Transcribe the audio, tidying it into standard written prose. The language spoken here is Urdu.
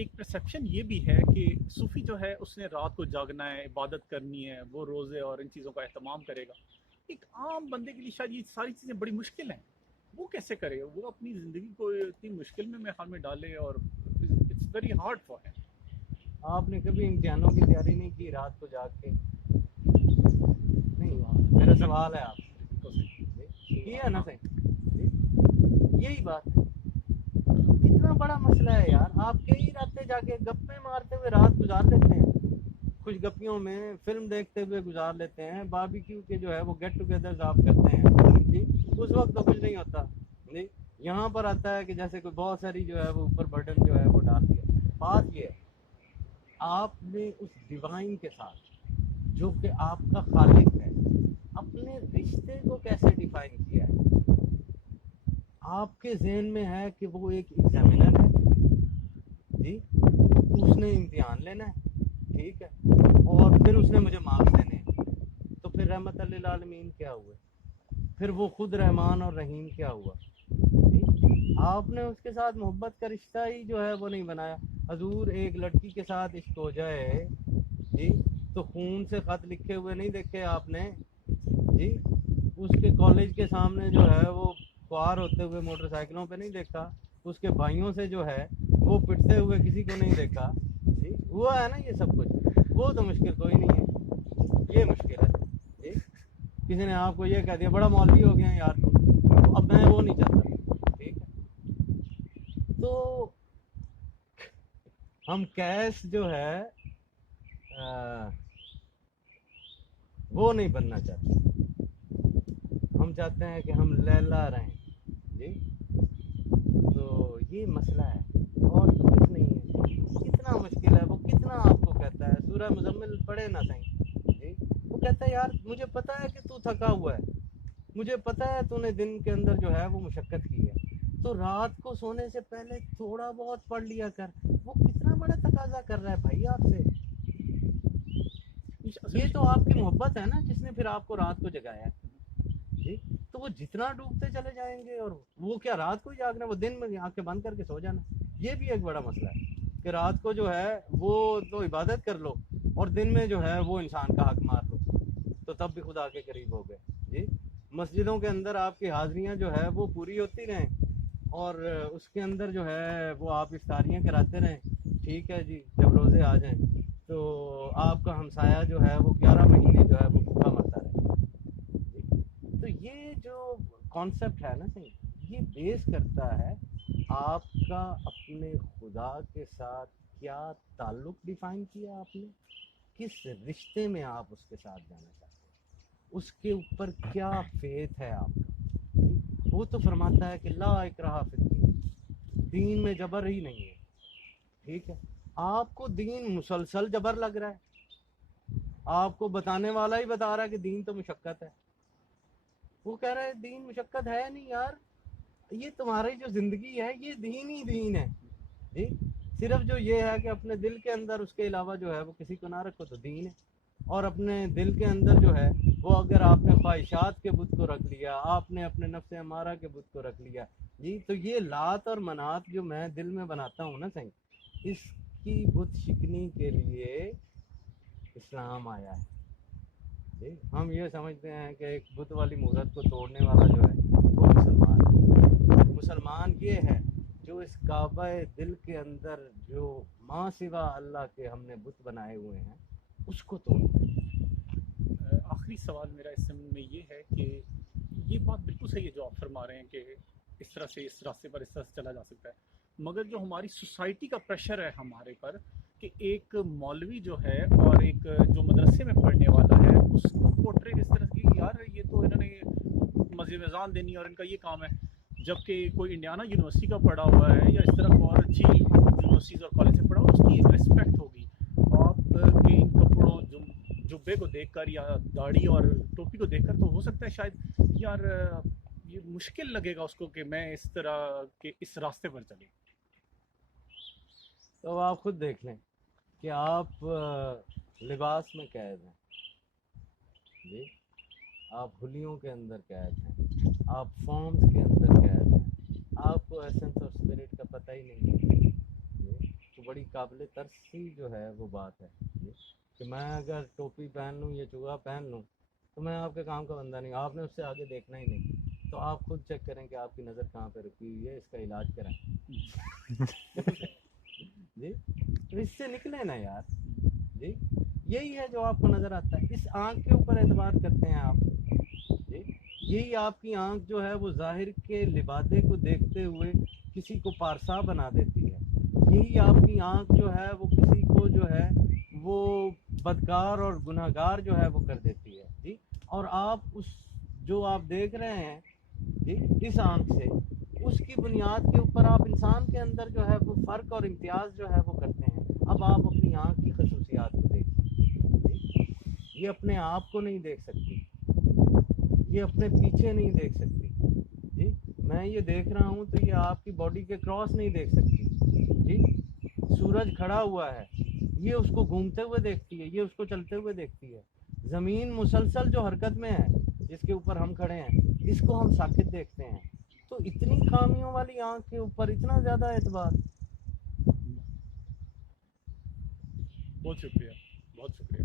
ایک پرسیپشن یہ بھی ہے کہ صوفی جو ہے اس نے رات کو جاگنا ہے، عبادت کرنی ہے، وہ روزے اور ان چیزوں کا اہتمام کرے گا۔ ایک عام بندے کے لیے شاید یہ ساری چیزیں بڑی مشکل ہیں، وہ کیسے کرے؟ وہ اپنی زندگی کو اتنی مشکل میں میرے خیال میں ڈالے، اور it's very hard for him. آپ نے کبھی امتحانوں کی تیاری نہیں کی رات کو جاگ کے؟ نہیں، میرا سوال ہے آپ سے، کیا نا صحیح؟ یہی بات ہے، کتنا بڑا مسئلہ ہے یار۔ آپ کئی راتیں جا کے گپے مارتے ہوئے رات گزار لیتے ہیں، خوش گپیوں میں فلم دیکھتے ہوئے گزار لیتے ہیں، باربیکیو کے جو ہے وہ گیٹ ٹوگیدرز آپ کرتے ہیں جی، اس وقت تو کچھ نہیں ہوتا جی۔ یہاں پر آتا ہے کہ جیسے کوئی بہت ساری جو ہے وہ اوپر برڈن جو ہے وہ ڈال دیا۔ بات یہ ہے، آپ نے اس ڈیوائن کے ساتھ جو کہ آپ کا خالق ہے اپنے رشتے کو کیسے ڈیفائن کیا ہے؟ آپ کے ذہن میں ہے کہ وہ ایک ایگزامینر ہے جی، اس نے امتحان لینا ہے، ٹھیک ہے، اور پھر اس نے مجھے مارکس دینے ہیں، تو پھر رحمت للعالمین کیا ہوئے؟ پھر وہ خود رحمان اور رحیم کیا ہوا جی؟ آپ نے اس کے ساتھ محبت کا رشتہ ہی جو ہے وہ نہیں بنایا۔ حضور ایک لڑکی کے ساتھ عشق ہو جائے جی تو خون سے خط لکھے ہوئے نہیں دیکھے آپ نے جی، اس کے کالج کے سامنے جو ہے وہ خوار ہوتے ہوئے موٹر سائیکلوں پہ نہیں دیکھا، اس کے بھائیوں سے جو ہے وہ پٹتے ہوئے کسی کو نہیں دیکھا جی، ہوا ہے نا یہ سب کچھ؟ وہ تو مشکل کوئی نہیں ہے، یہ مشکل ہے جی۔ کسی نے آپ کو یہ کہہ دیا بڑا مولوی ہو گیا یار تم، اب میں وہ نہیں چاہتا، ٹھیک ہے؟ تو ہم کیس جو ہے وہ نہیں بننا چاہتے، ہم چاہتے ہیں کہ ہم لیلا رہیں جی۔ تو یہ مسئلہ ہے اور تو کچھ نہیں ہے۔ کتنا مشکل ہے، وہ کتنا آپ کو کہتا ہے، سورہ مزمل پڑھے نہ صحیح جی، وہ کہتا ہے یار مجھے پتا ہے کہ تو تھکا ہوا ہے، مجھے پتا ہے تو نے دن کے اندر جو ہے وہ مشقت کی ہے، تو رات کو سونے سے پہلے تھوڑا بہت پڑھ لیا کر۔ وہ کتنا بڑا تقاضا کر رہا ہے بھائی آپ سے، یہ تو آپ کی محبت ہے نا جس نے پھر آپ کو رات کو جگایا ہے جی۔ تو وہ جتنا ڈوبتے چلے جائیں گے، اور وہ کیا رات کو ہی جاگنا، وہ دن میں آنکھیں بند کر کے سو جانا، یہ بھی ایک بڑا مسئلہ ہے کہ رات کو جو ہے وہ تو عبادت کر لو اور دن میں جو ہے وہ انسان کا حق مار لو، تو تب بھی خدا کے قریب ہو گئے جی۔ مسجدوں کے اندر آپ کی حاضریاں جو ہے وہ پوری ہوتی رہیں، اور اس کے اندر جو ہے وہ آپ افطاریاں کراتے رہیں، ٹھیک ہے جی، جب روزے آ جائیں تو آپ کا ہمسایہ جو ہے وہ 11 مہینے جو ہے وہ بھوکا مرتا رہے جی۔ تو یہ جو کانسیپٹ ہے نا صحیح، یہ بیس کرتا ہے آپ کا اپنے خدا کے ساتھ کیا تعلق ڈیفائن کیا آپ نے، کس رشتے میں آپ اس کے ساتھ جانا چاہتے ہیں، اس کے اوپر کیا فیتھ ہے آپ کا جی۔ وہ تو فرماتا ہے کہ لا اکراہ فی الدین، دین میں جبر ہی نہیں ہے، ٹھیک ہے۔ آپ کو دین مسلسل جبر لگ رہا ہے، آپ کو بتانے والا ہی بتا رہا ہے کہ دین تو مشقت ہے، وہ کہہ رہا ہے دین مشقت ہے نہیں یار، یہ تمہاری جو زندگی ہے یہ دین ہی دین ہے جی۔ صرف جو یہ ہے کہ اپنے دل کے اندر اس کے علاوہ جو ہے وہ کسی کو نہ رکھو تو دین ہے، اور اپنے دل کے اندر جو ہے وہ اگر آپ نے خواہشات کے بت کو رکھ لیا، آپ نے اپنے نفس امارہ کے بت کو رکھ لیا جی، تو یہ لات اور منات جو میں دل میں بناتا ہوں نا صحیح، اس کی بت شکنی کے لیے اسلام آیا ہے جی۔ ہم یہ سمجھتے ہیں کہ ایک بت والی مورت کو توڑنے والا جو ہے وہ مسلمان ہے۔ مسلمان یہ ہے جو اس کعبہ دل کے اندر جو ماں سوا اللہ کے ہم نے بت بنائے ہوئے ہیں اس کو توڑتا ہے۔ آخری سوال میرا اس ضمن میں یہ ہے کہ یہ بات بالکل صحیح ہے جو آپ فرما رہے ہیں کہ اس طرح سے اس راستے پر اس طرح سے چلا جا سکتا ہے، مگر جو ہماری سوسائٹی کا پریشر ہے ہمارے پر کہ ایک مولوی جو ہے اور ایک جو مدرسے میں پڑھنے والا ہے اس کو پورٹریٹ اس طرح سے کہ یار یہ تو انہوں نے مسجد میں اذان دینی اور ان کا یہ کام ہے، جبکہ کوئی انڈیانا یونیورسٹی کا پڑھا ہوا ہے یا اس طرح کو اور اچھی یونیورسٹیز اور کالج سے پڑھا ہوا، اس کی ایک رسپیکٹ ہوگی۔ آپ کے ان کپڑوں جبے کو دیکھ کر یا داڑھی اور ٹوپی کو دیکھ کر تو ہو سکتا ہے شاید یار یہ مشکل لگے گا اس کو کہ میں اس طرح کے اس راستے پر چلوں۔ تو آپ خود دیکھ لیں کہ آپ لباس میں قید ہیں جی، آپ ہولیوں کے اندر قید ہیں، آپ فارمز کے اندر قید ہیں، آپ کو ایسنس اور اسپرٹ کا پتہ ہی نہیں ہے جی۔ تو بڑی قابل ترسی جو ہے وہ بات ہے یہ، کہ میں اگر ٹوپی پہن لوں یا چوگا پہن لوں تو میں آپ کے کام کا بندہ نہیں، آپ نے اس سے آگے دیکھنا ہی نہیں، تو آپ خود چیک کریں کہ آپ کی نظر کہاں پہ رکی ہوئی ہے، اس کا علاج کریں جی، تو اس سے نکلے نا یار جی، یہی ہے جو آپ کو نظر آتا ہے، اس آنکھ کے اوپر اعتبار کرتے ہیں آپ جی، یہی آپ کی آنکھ جو ہے وہ ظاہر کے لبادے کو دیکھتے ہوئے کسی کو پارسا بنا دیتی ہے، یہی آپ کی آنکھ جو ہے وہ کسی کو جو ہے وہ بدکار اور گناہگار جو ہے وہ کر دیتی ہے جی، اور آپ اس جو آپ دیکھ رہے ہیں جی اس آنکھ سے، اس کی بنیاد کے اوپر آپ انسان کے اندر جو ہے وہ فرق اور امتیاز جو ہے وہ کرتے ہیں۔ اب آپ اپنی آنکھ کی خصوصیات کو دیکھیں جی، یہ اپنے آپ کو نہیں دیکھ سکتی، یہ اپنے پیچھے نہیں دیکھ سکتی جی، میں یہ دیکھ رہا ہوں تو یہ آپ کی باڈی کے کراس نہیں دیکھ سکتی جی، سورج کھڑا ہوا ہے یہ اس کو گھومتے ہوئے دیکھتی ہے، یہ اس کو چلتے ہوئے دیکھتی ہے، زمین مسلسل جو حرکت میں ہے جس کے اوپر ہم کھڑے ہیں اس کو ہم ساکت دیکھتے ہیں، تو اتنی خامیوں والی آنکھ کے اوپر اتنا زیادہ اعتبار۔ بہت شکریہ، بہت شکریہ۔